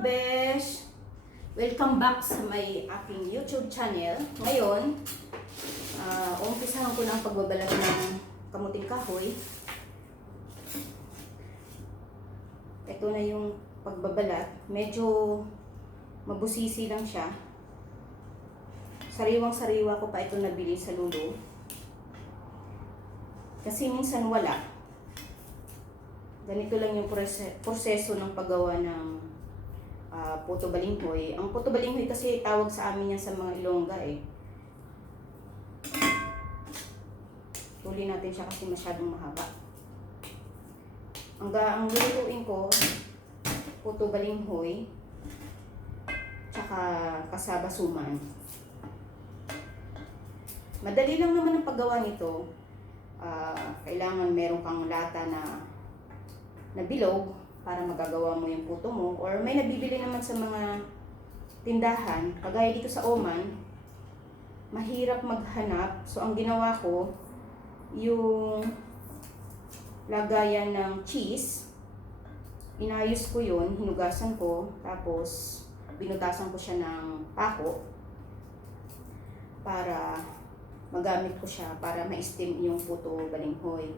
besh! Welcome back sa may aking YouTube channel. Ngayon, umpisahan ko ng pagbabalat ng kamuting kahoy. Ito na yung pagbabalat. Medyo mabusisi lang siya. Sariwang-sariwa ko pa ito nabili sa Lulu. Kasi minsan wala. Ganito lang yung proseso ng paggawa ng puto balinghoy. Ang puto balinghoy kasi tawag sa amin yan sa mga Ilongga eh. Tuli natin siya kasi masyadong mahaba. Ang lulutuin ko, puto balinghoy, tsaka kasabasuman. Madali lang naman ang paggawa nito. Kailangan meron kang lata na bilog para magagawa mo yung puto mo, or may nabibili naman sa mga tindahan, kagaya dito sa Oman, mahirap maghanap. So ang ginawa ko, yung lagayan ng cheese, inayos ko yun, hinugasan ko, tapos binutasan ko siya ng pako para magamit ko siya para ma-steam yung puto balinghoy.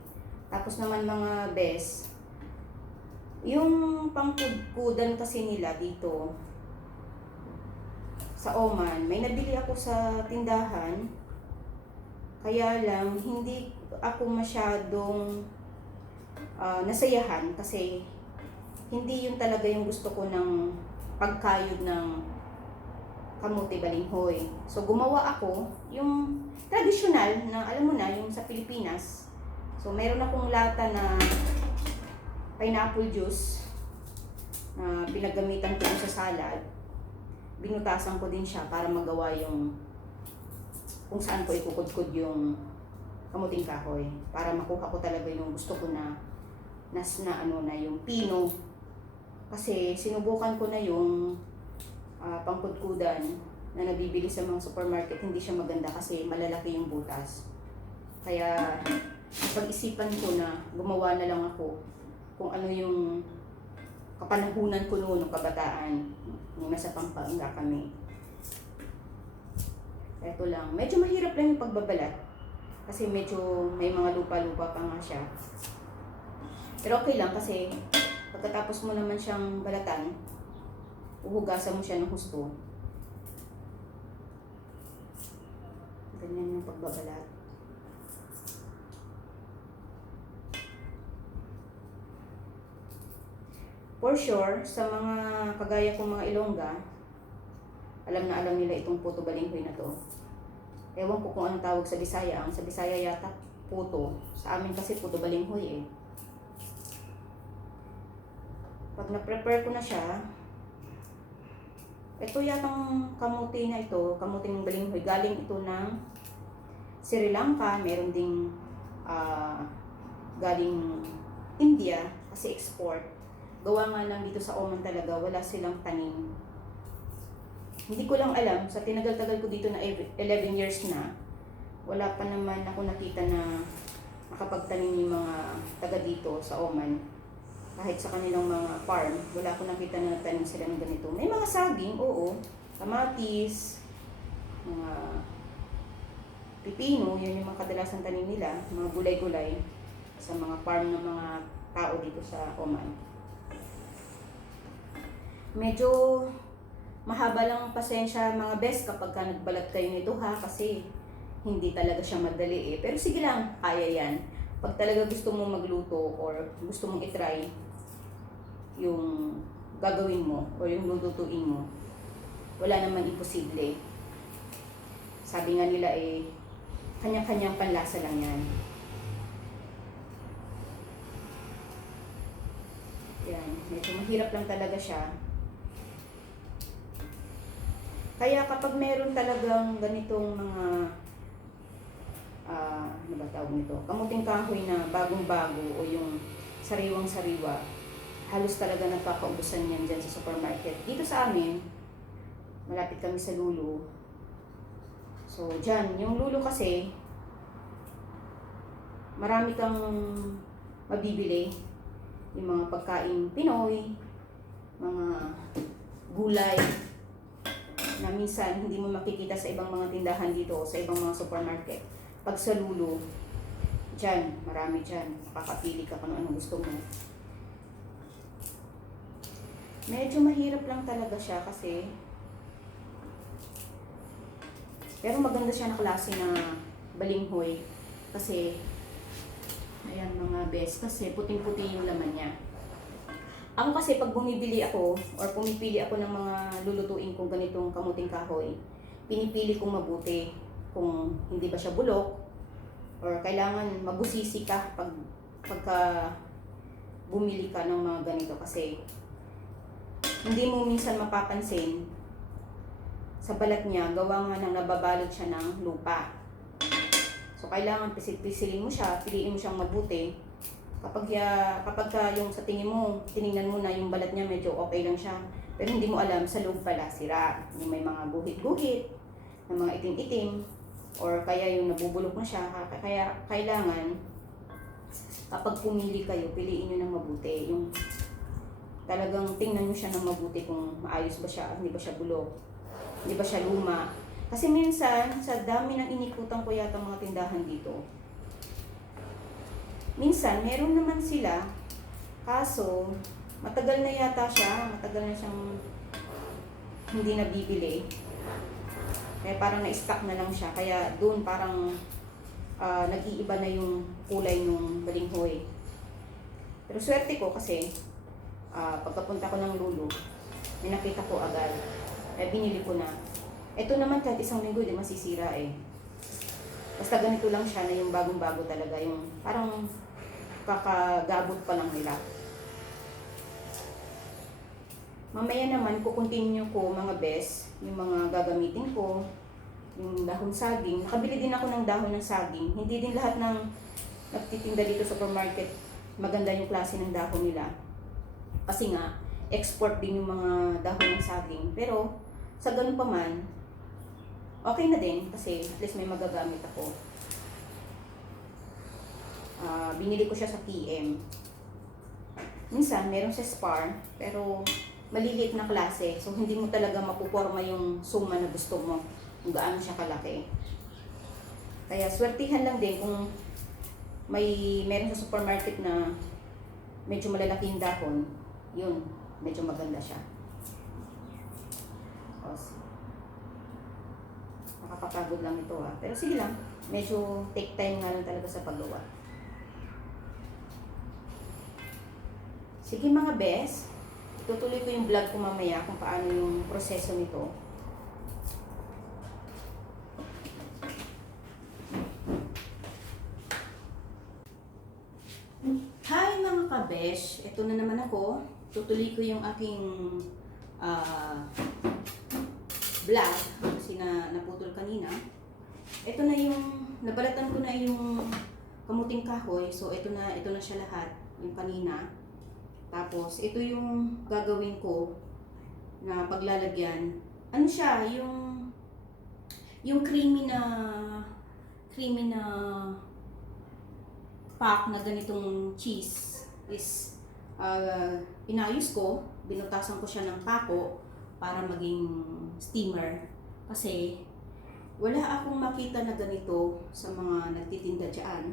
Tapos naman mga bes, yung pangkudkudan kasi nila dito sa Oman, may nabili ako sa tindahan, kaya lang hindi ako masyadong nasayahan kasi hindi yun talaga yung gusto ko ng pagkayod ng kamuti balinghoy. So gumawa ako yung tradisyonal na alam mo na yung sa Pilipinas. So meron akong lata na pineapple juice na pinagamitan ko sa salad. Binutasan ko din siya para magawa yung kung saan ko ikukudkod yung kamuting kahoy para makuha ko talaga yung gusto ko na yung pino. Kasi sinubukan ko na yung pangkudkudan na nabibili sa mga supermarket, hindi siya maganda kasi malalaki yung butas. Kaya pag-isipan ko na gumawa na lang ako kung ano yung kapanahunan ko noon ng kabataan nung nasa Pampanga kami. Ito lang, medyo mahirap lang yung pagbabalat kasi medyo may mga lupa-lupa pa nga siya. Pero okay lang kasi pagkatapos mo naman siyang balatan, uhugasan mo siya ng husto. Ganyan yung pagbabalat. For sure, sa mga kagaya kong mga Ilongga, alam na alam nila itong puto balinghoy na to. Ewan ko kung anong tawag sa Bisaya. Ang sa Bisaya yata puto. Sa amin kasi puto balinghoy eh. Pag na-prepare ko na siya, ito yatang kamuti na ito, kamuting balinghoy, galing ito ng Sri Lanka, meron ding galing India kasi export. Gawa nga lang dito sa Oman talaga, wala silang tanim. Hindi ko lang alam, sa tinagal-tagal ko dito na 11 years na, wala pa naman ako nakita na makapagtanim yung mga taga dito sa Oman. Kahit sa kanilang mga farm, wala ko nakita na nagtanim sila ng ganito. May mga saging, oo, kamatis, mga pipino, yun yung mga kadalasan tanim nila, mga gulay-gulay sa mga farm ng mga tao dito sa Oman. Medyo mahaba lang ang pasensya mga best kapag ka nagbalat kayo nito ha, kasi hindi talaga siya madali eh. Pero sige lang, kaya yan. Pag talaga gusto mong magluto or gusto mong itry yung gagawin mo o yung lulutuin mo, wala naman imposible. Sabi nga nila eh, kanya-kanyang panlasa lang yan. Yan, medyo mahirap lang talaga siya. Kaya kapag meron talagang ganitong mga ano ba tawag nito? Kamuting kahoy na bagong-bago o yung sariwang-sariwa, halos talaga nagkakaubusan yan dyan sa supermarket. Dito sa amin, malapit kami sa Lulu. So, dyan, yung Lulu kasi, marami kang mabibili. Yung mga pagkain Pinoy, mga gulay na minsan hindi mo makikita sa ibang mga tindahan dito o sa ibang mga supermarket. Pag sa lulo, dyan, marami dyan. Makakapili ka kung anong gusto mo. Medyo mahirap lang talaga siya kasi pero maganda siya na klase na balinghoy kasi ayan mga best kasi puting-puti yung laman niya. Ako kasi pag bumibili ako or pumipili ako ng mga lulutuin kong ganitong kamuting kahoy, pinipili kong mabuti kung hindi ba siya bulok or kailangan mabusisi ka pagka bumili ka ng mga ganito kasi hindi mo minsan mapapansin sa balat niya, gawa nga nang nababalot siya ng lupa. So, kailangan pisil-pisilin mo siya, piliin mo siyang mabuti. Kapag yung sa tingin mo, tiningnan mo na yung balat niya, medyo okay lang siya. Pero hindi mo alam, sa loob pala sira. Yung may mga guhit-guhit, na mga itim-itim, or kaya yung nabubulok na siya. Kaya kailangan, kapag pumili kayo, piliin nyo ng mabuti. Yung talagang tingnan nyo siya ng mabuti kung maayos ba siya, hindi ba siya bulok. Di ba siya luma? Kasi minsan, sa dami ng inikutan ko yata mga tindahan dito, minsan, meron naman sila, kaso, matagal na yata siya, matagal na siyang hindi nabibili. Kaya parang na-stock na lang siya, kaya doon parang nag-iiba na yung kulay ng balinghoy. Pero swerte ko kasi, pagkapunta ko ng lulo, may nakita ko agad. Binili ko na. Ito naman kahit isang linggo, di masisira eh. Basta ganito lang siya na yung bagong-bago talaga. Yung parang kakagabot pa lang nila. Mamaya naman, kukontinue ko mga best, yung mga gagamitin ko. Yung dahon saging. Nakabili din ako ng dahon ng saging. Hindi din lahat ng nagtitinda dito sa supermarket maganda yung klase ng dahon nila. Kasi nga, export din yung mga dahon ng saging. Pero, sa ganun pa man, okay na din kasi at least may magagamit ako. Binili ko siya sa TM. Minsan, meron sa Spar, pero maliliit na klase. So, hindi mo talaga mapuporma yung suma na gusto mo kung gaano siya kalaki. Kaya, swertihan lang din kung meron sa supermarket na medyo malalaking dahon, yun, medyo maganda siya. Nakakapagod lang ito pero sige lang, medyo take time nga lang talaga sa paggawa. Sige mga best, tutuloy ko yung vlog ko mamaya kung paano yung proseso nito. Hi mga kabesh, ito na naman ako. Tutuloy ko yung aking vlog kasi naputol kanina. Ito na yung nabalatan ko na yung kamuting kahoy. So ito na siya lahat yung kanina. Tapos ito yung gagawin ko na paglalagyan. Ano siya, yung creamy na pack na ganitong cheese is inayos ko, binutasan ko siya ng kako para maging steamer kasi wala akong makita na ganito sa mga nagtitinda dyan.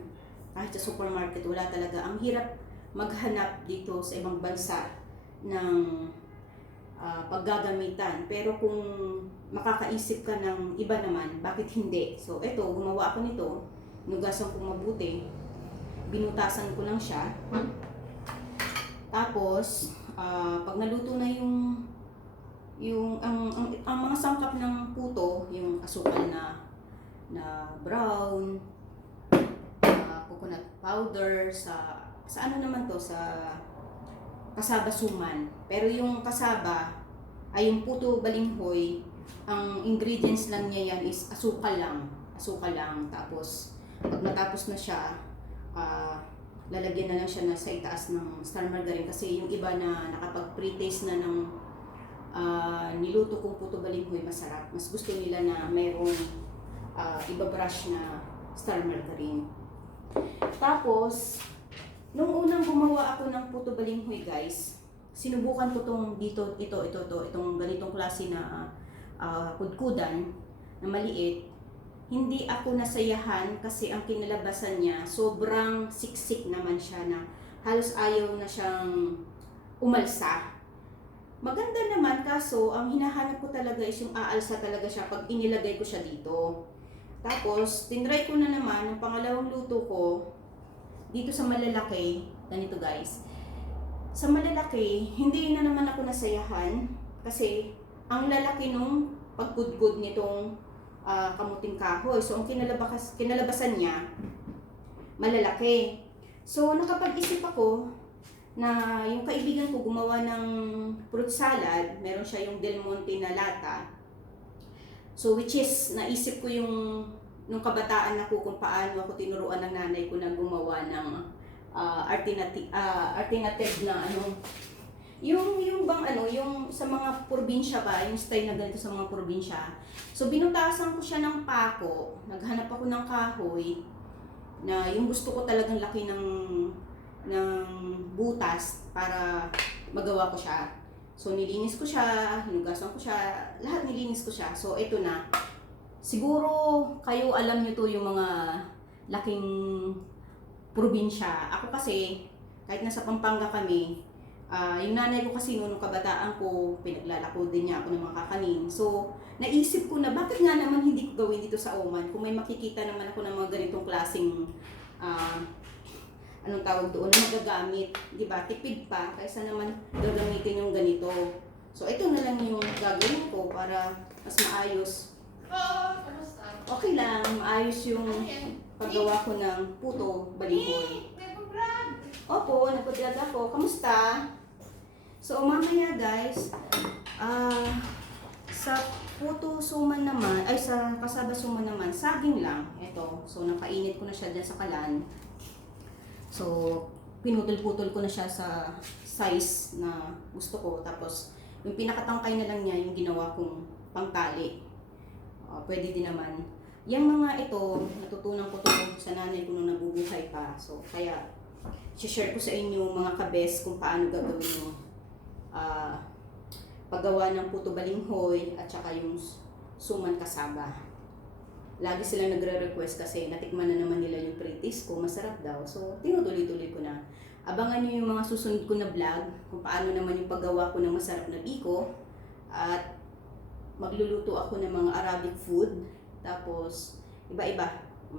Kahit sa supermarket, wala talaga. Ang hirap maghanap dito sa ibang bansa ng paggagamitan. Pero kung makakaisip ka ng iba naman, bakit hindi? So eto, gumawa ako nito, nugasan ko mabuti, binutasan ko lang siya. Tapos, pag naluto na ang mga sangkap ng puto, yung asukal na brown, coconut powder, sa ano naman to, sa kasaba suman. Pero yung kasaba, ay yung puto balinghoy, ang ingredients lang niya yan is asukal lang. Tapos, pag natapos na siya, lalagyan na lang siya na sa itaas ng star margarine kasi yung iba na nakapag-pre-taste na ng niluto kong puto balinghoy masarap. Mas gusto nila na mayroong ibabrush na star margarine. Tapos, nung unang gumawa ako ng puto balinghoy guys, sinubukan ko itong ganitong klase na kudkudan na maliit. Hindi ako nasayahan kasi ang kinalabasan niya sobrang siksik naman siya na halos ayaw na siyang umalsa. Maganda naman kaso ang hinahanap ko talaga is yung aalsa talaga siya pag inilagay ko siya dito. Tapos tinry ko na naman ang pangalawang luto ko dito sa malalaki. Ganito guys. Sa malalaki, hindi na naman ako nasayahan kasi ang lalaki nung pagkudkod nitong kamuting kahoy. So ang kinalabasan niya malalaki. So nakapag-isip ako na yung kaibigan ko gumawa ng fruit salad, meron siya yung Del Monte na lata. So which is naisip ko yung nung kabataan ako kung paano ako tinuruan ng nanay ko na gumawa ng alternative na yung bang yung sa mga probinsya ba, yung style na ganito sa mga probinsya. So binutasan ko siya ng pako, naghanap ako ng kahoy na yung gusto ko talagang laki ng butas para magawa ko siya. So nilinis ko siya, hinugasan ko siya, lahat nilinis ko siya. So ito na. Siguro kayo alam niyo to yung mga laking probinsya. Ako kasi kahit nasa Pampanga kami, yung nanay ko kasi nung kabataan ko, pinaglalako din niya ako ng mga kakanin. So naisip ko na bakit nga naman hindi ko gawin dito sa Oman kung may makikita naman ako ng mga ganitong klaseng anong tawag doon na magagamit, di ba? Tipid pa kaysa naman gagamitin yung ganito. So ito na lang yung gagawin ko para mas maayos. Okay lang, maayos yung paggawa ko ng puto balinghoy. Opo, nagpa-vlog ako. Kamusta? So mamaya guys, sa puto suman naman, ay sa kasaba suman naman, saging lang. Ito, so napainit ko na siya dyan sa kalan. So, pinutol-putol ko na siya sa size na gusto ko. Tapos, yung pinakatangkay na lang niya, yung ginawa kong pangtali. Pwede din naman. Yung mga ito, natutunan ko to sa nanay ko nung nabubuhay pa. So, kaya, share ko sa inyo mga kabes kung paano gagawin yung paggawa ng puto balinghoy at saka yung suman kasaba. Lagi silang nagre-request kasi natikman na naman nila yung pretis ko, masarap daw. So, tinutuloy-tuloy ko na. Abangan nyo yung mga susunod ko na vlog kung paano naman yung paggawa ko ng masarap na biko. At magluluto ako ng mga Arabic food. Tapos, iba-iba.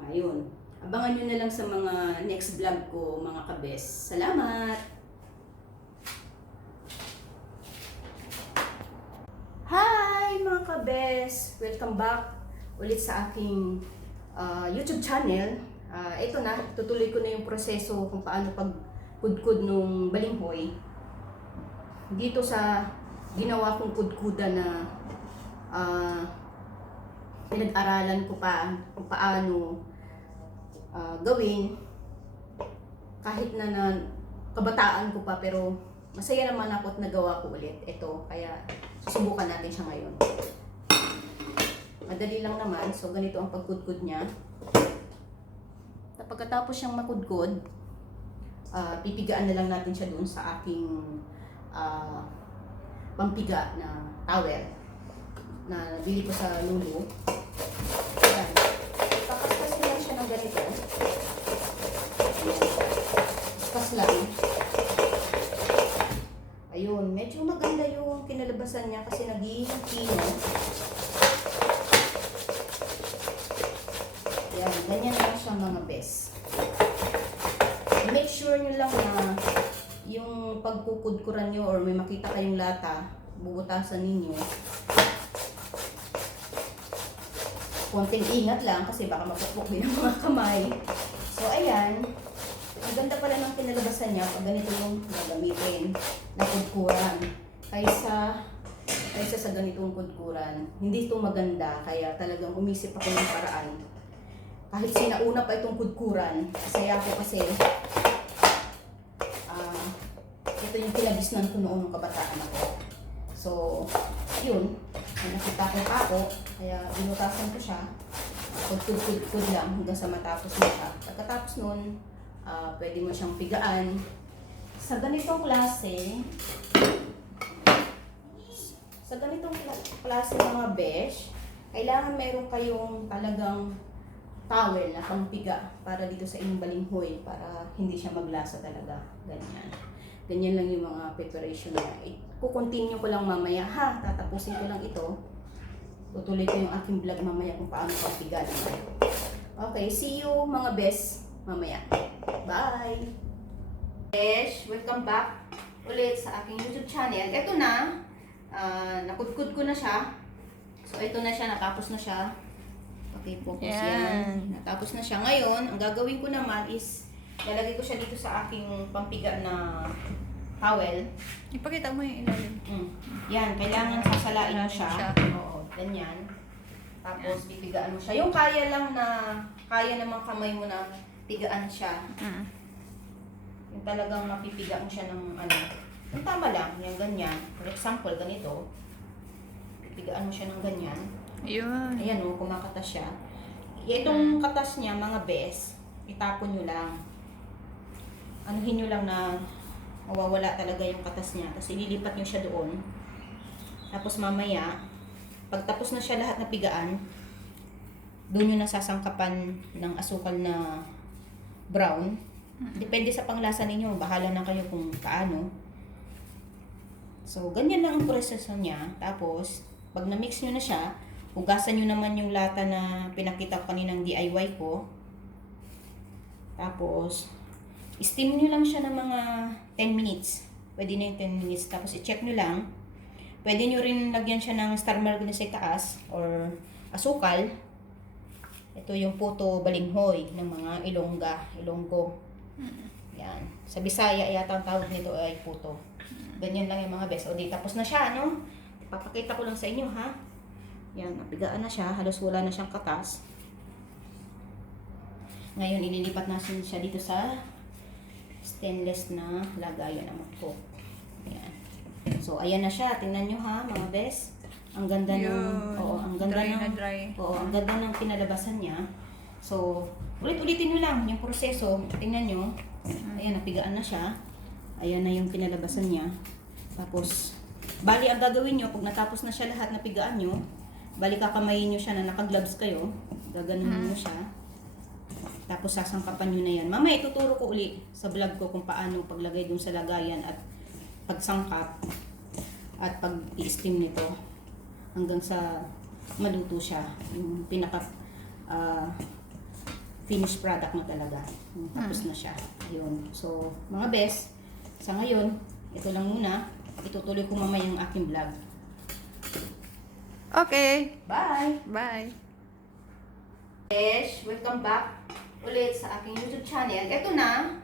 Ayun. Abangan nyo na lang sa mga next vlog ko, mga kabes. Salamat! Hi mga kabes! Welcome back ulit sa aking YouTube channel. Ito na, tutuloy ko na yung proseso kung paano pagkudkod ng balinghoy. Dito sa ginawa kong kudkuda na pinag-aralan ko pa kung paano gawin. Kahit na kabataan ko pa, pero masaya naman ako at nagawa ko ulit ito. Kaya susubukan natin siya ngayon. Madali lang naman. So, ganito ang pagkudkod niya. Pagkatapos siyang makudkod, pipigaan na lang natin siya dun sa aking pampiga na towel na nabili ko sa Lulu. Ayan. Papaspas lang siya ng ganito. Ayan. Paspas lang. Ayun. Medyo maganda yung kinalabasan niya kasi nagiging kino. Yan, ganyan lang siya mga best. Make sure nyo lang na yung pagkukudkuran nyo or may makita kayong lata, bubutasan ninyo. Konting ingat lang kasi baka mapukpok din ang mga kamay. So ayan, ang ganda pala ng kinalabasan niya pag ganito yung gagamitin na kudkuran. Kaysa sa ganitong kudkuran. Hindi ito maganda, kaya talagang umisip ako ng paraan. Kahit sinauna pa itong kudkuran, saya ako kasi ito yung kinabisnan ko noon ng kabataan ako. So, yun. Nakita ko pa ako, kaya binutasan ko siya. Kudkud lang hanggang sa matapos na siya. Pagkatapos nun, pwede mo siyang pigaan. Sa ganitong klase, mga besh, kailangan meron kayong talagang towel na pangpiga para dito sa inyong balinghoy para hindi siya maglasa talaga. Ganyan. Ganyan lang yung mga preparation niya. Kukontinue ko lang mamaya ha. Tatapusin ko lang ito. Tutuloy ko yung aking vlog mamaya kung paano pagpiga naman. Okay, see you mga besh mamaya. Bye! Besh, welcome back ulit sa aking YouTube channel. Ito na, nakudkud ko na siya. So ito na siya, natapos na siya. Okay, focus yan. Natapos na siya. Ngayon, ang gagawin ko naman is lalagay ko siya dito sa aking pampiga na towel. Ipakita mo yung ilalim. Yan, kailangan sasalain mo siya. Oo, ganyan. Tapos pipigaan mo siya. Yung kaya namang kamay mo na pigaan siya. Yung talagang mapipiga mo siya ng ano. Yung tama lang, yung ganyan. For example, ganito. Pipigaan mo siya ng ganyan. Yun. Ayan o, kumakatas siya. Itong katas niya, mga bes, itapon nyo lang. Anuhin nyo lang na mawawala talaga yung katas niya. Tapos ililipat nyo siya doon. Tapos mamaya, pagtapos na siya lahat na pigaan, doon nyo nasasangkapan ng asukal na brown. Depende sa panglasa ninyo. Bahala na kayo kung paano. So, ganyan lang ang proseso niya. Tapos, pag na-mix nyo na siya, hugasan nyo naman yung lata na pinakita ko kaninang DIY ko. Tapos, steam nyo lang siya ng mga 10 minutes. Pwede na yung 10 minutes. Tapos, i-check nyo lang. Pwede nyo rin lagyan siya ng star margarine sa taas or asukal. Ito yung puto balinghoy ng mga Ilonggo. Yan. Sa Bisaya, yata ang tawag nito ay puto. Ganyan lang yung mga bes. O di, tapos na siya, no? Papakita ko lang sa inyo, ha? Yan, napigaan na siya. Halos wala na siyang katas. Ngayon, ililipat natin siya dito sa stainless na lagayan ng mangkok. Ayan. So, ayan na siya. Tingnan nyo ha, mga bes. Ang ganda ng... Oo, ang ganda dry ng... na dry. Oo, ang ganda ng pinalabasan niya. So, ulit-ulitin nyo lang yung proseso. Tingnan nyo. Ayan, napigaan na siya. Ayan na yung pinalabasan niya. Tapos, bali ang gagawin nyo, pag natapos na siya lahat na pigaan nyo, bali kakamayin nyo siya na naka-gloves kayo. Gaganon nyo siya. Tapos sasangkapan nyo na yan. Mamaya ituturo ko uli sa vlog ko kung paano paglagay dun sa lagayan at pagsangkap at pag-i-steam nito hanggang sa maluto siya. Yung pinaka finished product na talaga. Tapos na siya. Ayun. So, mga best, sa ngayon, ito lang muna. Itutuloy ko mamaya yung aking vlog. Okay. Bye! Bye. Besh, welcome back ulit sa aking YouTube channel. Ito na,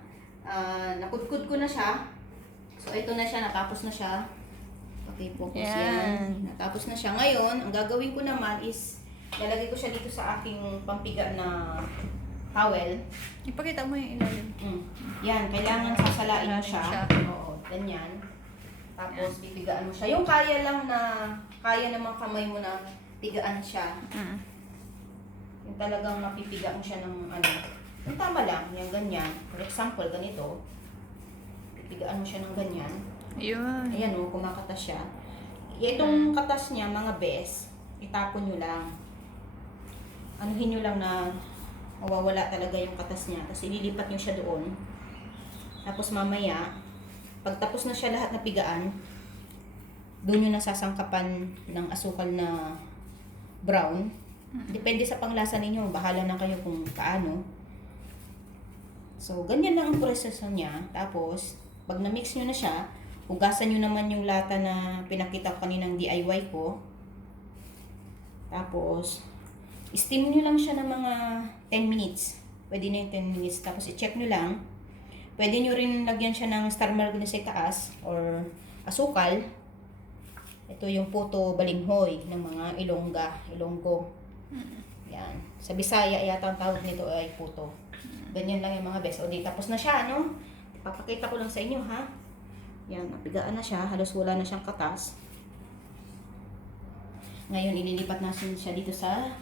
nakudkud ko na siya. So, ito na siya, natapos na siya. Okay, focus yan. Natapos na siya. Ngayon, ang gagawin ko naman is, lalagay ko siya dito sa aking pampiga na towel. Ipakita mo yung ilalim. Yan, kailangan sasalain mo Ilalim siya. siya. Oo, ganyan. Tapos, pipigaan mo siya. Yung kaya namang kamay mo na pigaan siya. Yung talagang mapipiga mo siya ng ano. Yung tama lang, yung ganyan. For example, ganito. Pipigaan mo siya ng ganyan. Yun. Ayan o, kumakatas siya. Itong katas niya, mga bes, itapon nyo lang. Anuhin nyo lang na mawawala talaga yung katas niya. Tapos ililipat nyo siya doon. Tapos mamaya, pagtapos na siya lahat na pigaan, doon nyo nasasangkapan ng asukal na brown. Depende sa panglasa ninyo. Bahala na kayo kung paano. So, ganyan lang ang proseso niya. Tapos, pag na-mix nyo na siya, hugasan nyo naman yung lata na pinakita ko kaninang DIY ko. Tapos, steam nyo lang siya ng mga 10 minutes. Pwede na yung 10 minutes. Tapos, i-check nyo lang. Pwede nyo rin lagyan siya ng star margarine sa taas or asukal. Ito yung puto balinghoy ng mga Ilonggo. Yan. Sa Bisaya, yata ang tawag nito ay puto. Ganyan lang yung mga best. O di, tapos na siya, no? Papakita ko lang sa inyo, ha? Yan, napigaan na siya. Halos wala na siyang katas. Ngayon, ililipat natin siya dito sa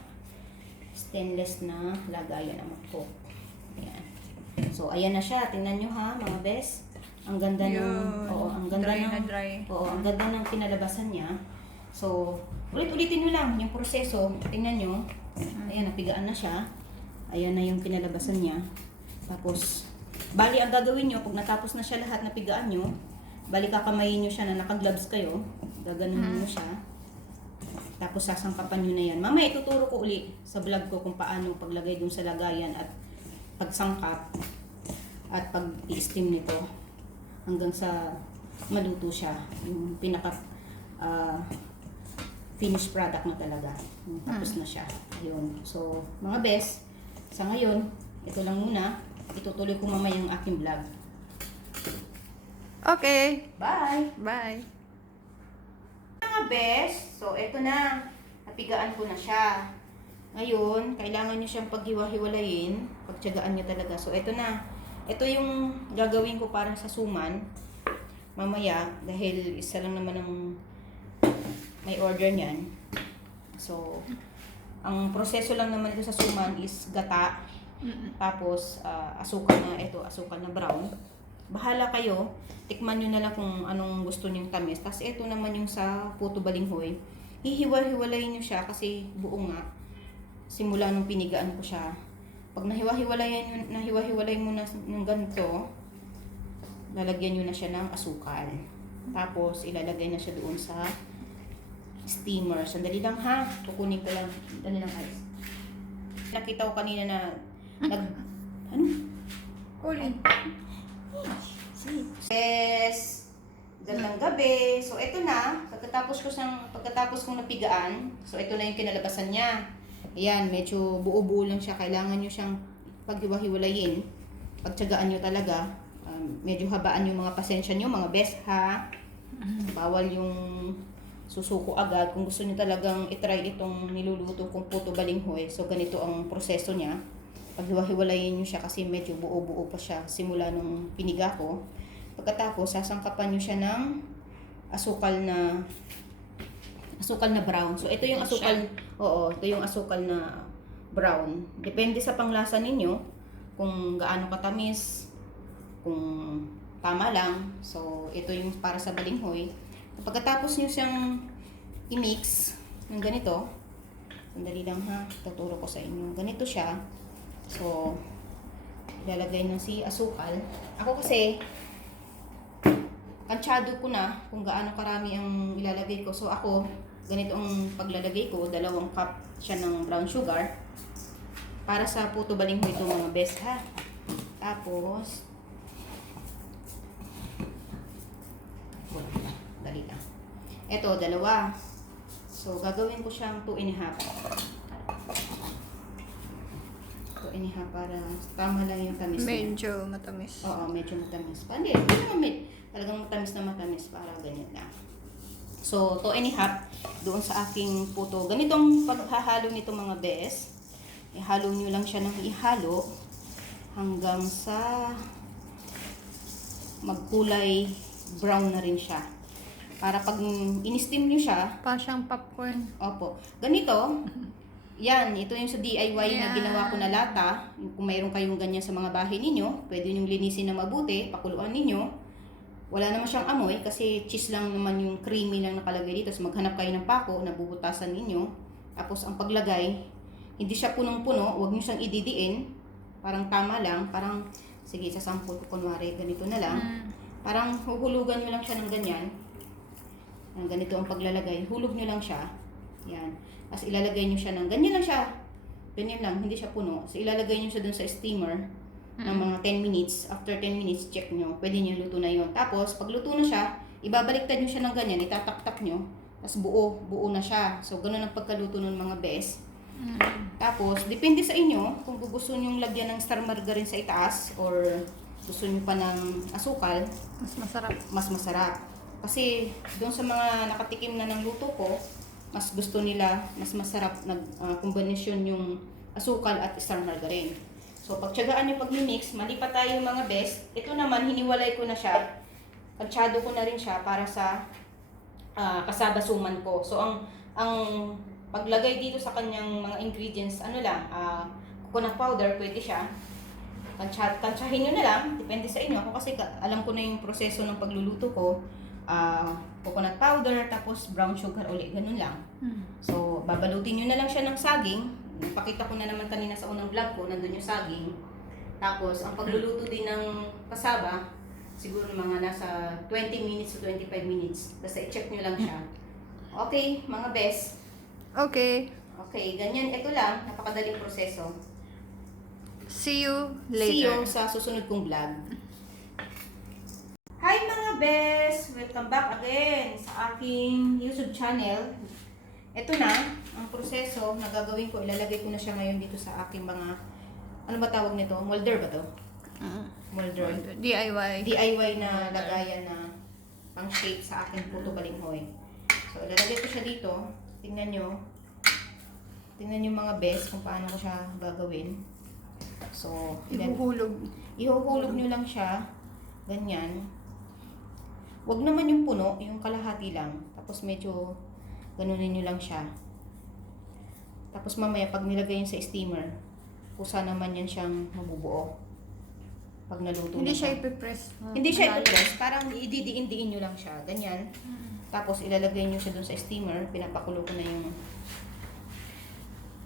stainless na lagayan ng mangkok. Ayan. So, ayan na siya. Tingnan nyo ha, mga best. Ang ganda ng, Yun. oo, ang ganda Dry ng, na dry. oo, ang ganda ng kinalabasan niya. So, ulit-ulitin nyo lang yung proseso. Tingnan nyo. Ayan, napigaan na siya. Ayan na yung kinalabasan niya. Tapos, bali ang gagawin nyo, pag natapos na siya lahat na pigaan nyo, bali kakamayin nyo siya na naka-gloves kayo. Gaganon nyo siya. Tapos sasangkapan nyo na yan. Mamaya ituturo ko uli sa vlog ko kung paano paglagay dun sa lagayan at pagsangkap at pag-i-steam nito hanggang sa maluto siya. Yung pinaka finished product na talaga. Tapos na siya. Ayun. So, mga best, sa ngayon, ito lang muna. Itutuloy ko mamaya yung aking vlog. Okay. Bye! Bye. Mga best, so ito na. Napigaan ko na siya. Ngayon, kailangan nyo siyang paghiwa-hiwalayin. Pagtiyagaan nyo talaga. So, ito na. Ito yung gagawin ko para sa suman. Mamaya, dahil isa lang naman ang may order niyan. So, ang proseso lang naman ito sa suman is gata. Tapos, asukal na, ito, asukal na brown. Bahala kayo. Tikman nyo na lang kung anong gusto nyong tamis. Tapos, ito naman yung sa puto balinghoy. Hihiwa-hiwalayin nyo siya kasi buo nga. Simula nung pinigaan ko siya. Pag nahiwa-hiwalay mo na ng ganito, lalagyan nyo na siya ng asukal. Tapos, ilalagay na siya doon sa steamer. Sandali lang ha. Kukunin ko lang. Sandali lang guys. Nakita ko kanina na ano? Ulit. Yes. Gandang gabi. So, ito na. Pagkatapos kong napigaan, so, ito na yung kinalabasan niya. Ayan, medyo buo-buo lang siya. Kailangan nyo siyang paghiwa-hiwalayin. Pagtsagaan nyo talaga. Medyo habaan yung mga pasensya nyo, mga best ha. Bawal yung susuko agad. Kung gusto nyo talagang itry itong niluluto kong puto balinghoy, so ganito ang proseso niya. Paghiwa-hiwalayin nyo siya kasi medyo buo-buo pa siya simula nung piniga ko. Pagkatapos, sasangkapan nyo siya ng asukal na brown. So, ito yung asukal, oo, ito yung asukal na brown. Depende sa panglasa ninyo, kung gaano katamis, kung tama lang. So, ito yung para sa balinghoy. Pagkatapos nyo siyang i-mix ng ganito, sandali lang ha, tuturo ko sa inyo. Ganito siya. So, ilalagay na si asukal. Ako kasi, kansyado ko na kung gaano karami ang ilalagay ko. So, ako, ganito ang paglalagay ko. 2 cup siya ng brown sugar. Para sa puto balinghoy ito mga best ha. Tapos, dali lang. Ito, 2. So, gagawin ko siyang 2.5. 2.5 para tama lang yung tamis niya. Medyo matamis. Oo, medyo matamis. Hindi naman talagang matamis na matamis para ganyan na. So, 2.5 doon sa aking puto. Ganitong paghahalo nito mga bes. Ihalo nyo lang siya ng ihalo hanggang sa magkulay brown na rin siya. Para pag in-steam nyo siya, Pa siyang popcorn. opo, ganito, yan, ito yung sa DIY na Yan. ginawa ko na lata. Kung mayroon kayong ganyan sa mga bahay ninyo, pwede nyo linisin na mabuti, pakuluan ninyo. Wala naman siyang amoy kasi cheese lang naman yung creamy lang nakalagay dito. So maghanap kayo ng pako na bubutasan ninyo. Tapos ang paglagay, hindi siya punong-puno, huwag nyo siyang ididiin. Parang tama lang, parang, sige, sasample ko kunwari, ganito na lang. Parang huhulugan nyo lang siya ng ganyan. Ganito ang paglalagay, hulog nyo lang siya. Yan. Tapos ilalagay nyo siya ng, ganyan lang siya. Ganyan lang, hindi siya puno. So ilalagay nyo siya dun sa steamer ng mga 10 minutes. After 10 minutes, check nyo. Pwede nyo luto na yun. Tapos, pag luto na siya, ibabaliktad nyo siya ng ganyan, itataktak nyo. Tapos buo na siya. So, ganun ang pagkaluto ng mga bes. Tapos, depende sa inyo kung gusto nyo lagyan ng star margarine sa itaas or gusto nyo pa ng asukal, Mas masarap. mas masarap. Kasi, doon sa mga nakatikim na ng luto ko, mas gusto nila, mas masarap na kombinasyon yung asukal at star margarine. So, pagtiyagaan nyo pag-mix, mali pa tayo mga best. Ito naman, hiniwalay ko na siya. Kansyado ko na rin siya para sa kasabasuman ko. So, ang paglagay dito sa kanyang mga ingredients, ano lang, coconut powder, pwede siya. Tansyahin nyo na lang, depende sa inyo. Ako kasi alam ko na yung proseso ng pagluluto ko. Coconut powder, tapos brown sugar ulit, ganun lang. So, babalutin nyo na lang siya ng saging. Pakita ko na naman kanina sa unang vlog ko, nandun yung saging. Tapos, ang pagluluto din ng kasaba, siguro mga nasa 20 minutes to 25 minutes. Basta i-check nyo lang siya. Okay, mga best. Okay. Okay, ganyan. Ito lang, napakadaling proseso. See you See you later. sa susunod kong vlog. Hi mga best! Welcome back again sa aking YouTube channel. Ito na, ang proseso na gagawin ko. Ilalagay ko na siya ngayon dito sa aking mga, ano ba tawag nito? Molder ba to? Molder. DIY. DIY na lagayan na pang shape sa aking puto balinghoy. So, ilalagay ko siya dito. Tingnan nyo. Tingnan nyo mga best kung paano ko siya gagawin. So, ihuhulog nyo lang siya. Ganyan. Wag naman yung puno, yung kalahati lang. Tapos medyo ganunin nyo lang siya. Tapos mamaya pag nilagay yun sa steamer, kusa naman yan siyang mabubuo. Pag naluto Hindi na siya ipipress. Hindi siya ipipress. Parang ididiin-diin nyo lang siya. Ganyan. Tapos ilalagay nyo siya dun sa steamer. Pinapakulo ko na yung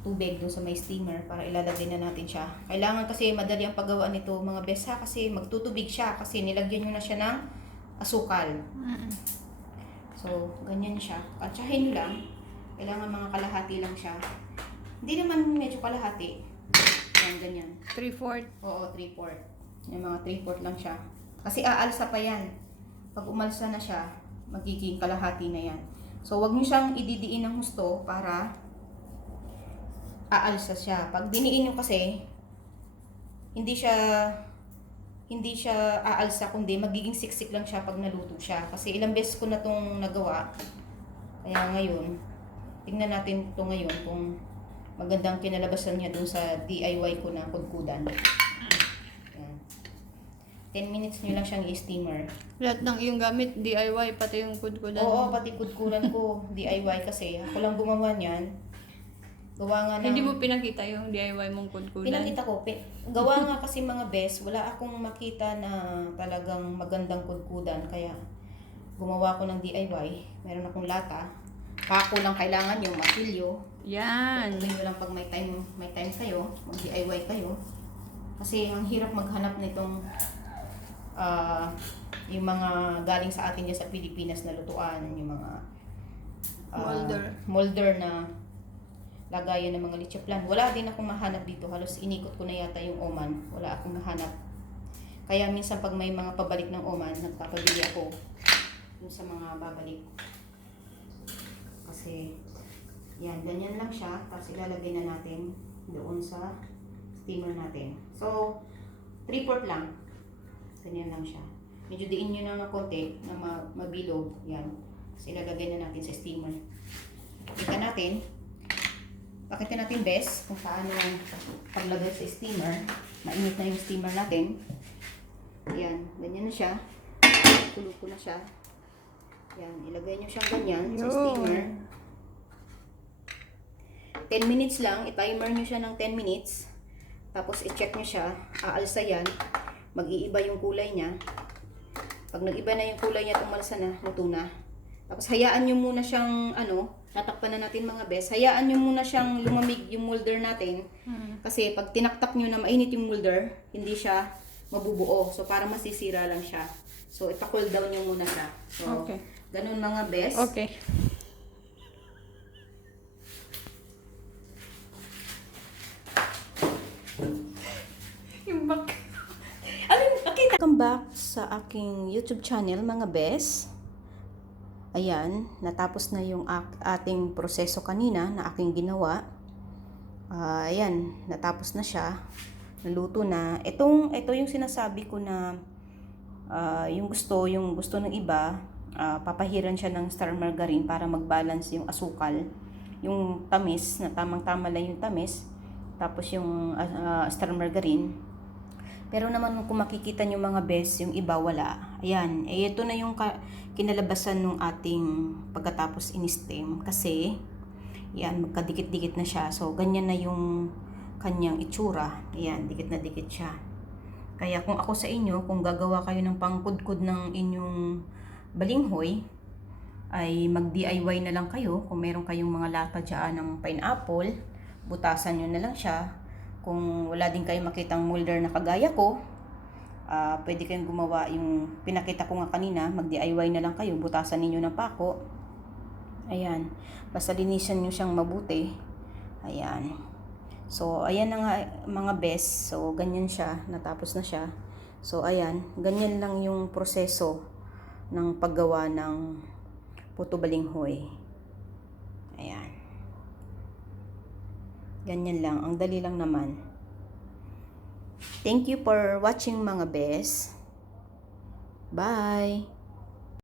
tubig dun sa may steamer para ilalagay na natin siya. Kailangan kasi madali ang paggawa nito mga besa kasi magtutubig siya kasi nilagyan nyo na siya ng asukal. So, ganyan siya. Atsahin nyo lang. Kailangan mga kalahati lang siya. Hindi naman medyo kalahati. Yan, ganyan. 3/4. Oo, 3/4. Yung mga 3/4 lang siya. Kasi aalsa pa yan. Pag umalsa na siya, magiging kalahati na yan. So, wag nyo siyang ididiin ng husto para aalsa siya. Pag diniin nyo kasi, hindi siya aalsa, kundi magiging siksik lang siya pag naluto siya. Kasi ilang beses ko na itong nagawa. Kaya ngayon, tingnan natin ito ngayon kung magandang kinalabasan niya dun sa DIY ko na kudkudan. Yan. 10 minutes nyo lang siyang i-steamer. Lahat ng iyong gamit, DIY, pati yung kudkudan. Oo, pati kudkudan ko, DIY kasi. Ako lang gumawa niyan. Gawa nga ng... Hindi mo pinakita yung DIY mong kudkudan. Pinakita ko. Gawa nga kasi mga best, wala akong makita na talagang magandang kudkudan. Kaya gumawa ko ng DIY. Meron akong lata. Pako lang kailangan yung matilyo. Yan. Tuloy nyo lang pag may time kayo, mag-DIY kayo. Kasi ang hirap maghanap nitong yung mga galing sa atin dyan sa Pilipinas na lutuan, yung mga molder na lagayan ng mga leche plan. Wala din akong mahanap dito. Halos inikot ko na yata yung Oman. Wala akong mahanap. Kaya minsan pag may mga pabalik ng Oman, nagpapabili ako dun sa mga babalik. Kasi, yan, ganyan lang siya. Tapos ilalagay na natin doon sa steamer natin. So, 3/4 lang. Ganyan lang siya. Medyo diin nyo na ng konti na mabilog. Yan. Tapos ilalagay na natin sa steamer. Pakita natin best kung paano paglagay sa steamer. Mainit na yung steamer natin. Yan, ganyan na siya. Tulo ko na siya. Yan, ilagay nyo siyang ganyan sa steamer. 10 minutes lang, i-timer nyo siya ng 10 minutes. Tapos i-check nyo siya, aalsa yan. Mag-iiba yung kulay niya. Pag nag-iba na yung kulay niya, umalsa na, luto na. Tapos hayaan nyo muna siyang, tatakpan na natin mga best. Hayaan nyo muna siyang lumamig yung molder natin. Kasi pag tinaktak nyo na mainit yung molder, hindi siya mabubuo. So, para masisira lang siya. So, ipa-cool down nyo muna siya. So, Okay. Ganun mga best. Okay. Yung back. Welcome back sa aking YouTube channel mga best. Ayan, natapos na yung ating proseso kanina na aking ginawa. Ayan, natapos na siya. Naluto na. Ito yung sinasabi ko na yung gusto ng iba, papahiran siya ng star margarine para mag-balance yung asukal. Yung tamis, na tamang-tama lang yung tamis. Tapos yung star margarine. Pero naman kung makikita nyo mga best, yung iba wala. Ayan, ito na yung kinalabasan ng ating pagkatapos in-steam. Kasi, yan, magkadikit-dikit na siya. So, ganyan na yung kanyang itsura. Ayan, dikit na dikit siya. Kaya kung ako sa inyo, kung gagawa kayo ng pangkudkod ng inyong balinghoy, ay mag-DIY na lang kayo. Kung meron kayong mga lata dyan ng pineapple, butasan nyo na lang siya. Kung wala din kayong makitang molder na kagaya ko, pwede kayong gumawa yung pinakita ko nga kanina, mag-DIY na lang kayo, butasan ninyo ng pako. Ayan, basta linisan nyo siyang mabuti. Ayan. So, ayan na nga mga best. So, ganyan siya. Natapos na siya. So, ayan. Ganyan lang yung proseso ng paggawa ng puto balinghoy. Ayan. Ganyan lang. Ang dali lang naman. Thank you for watching mga best. Bye!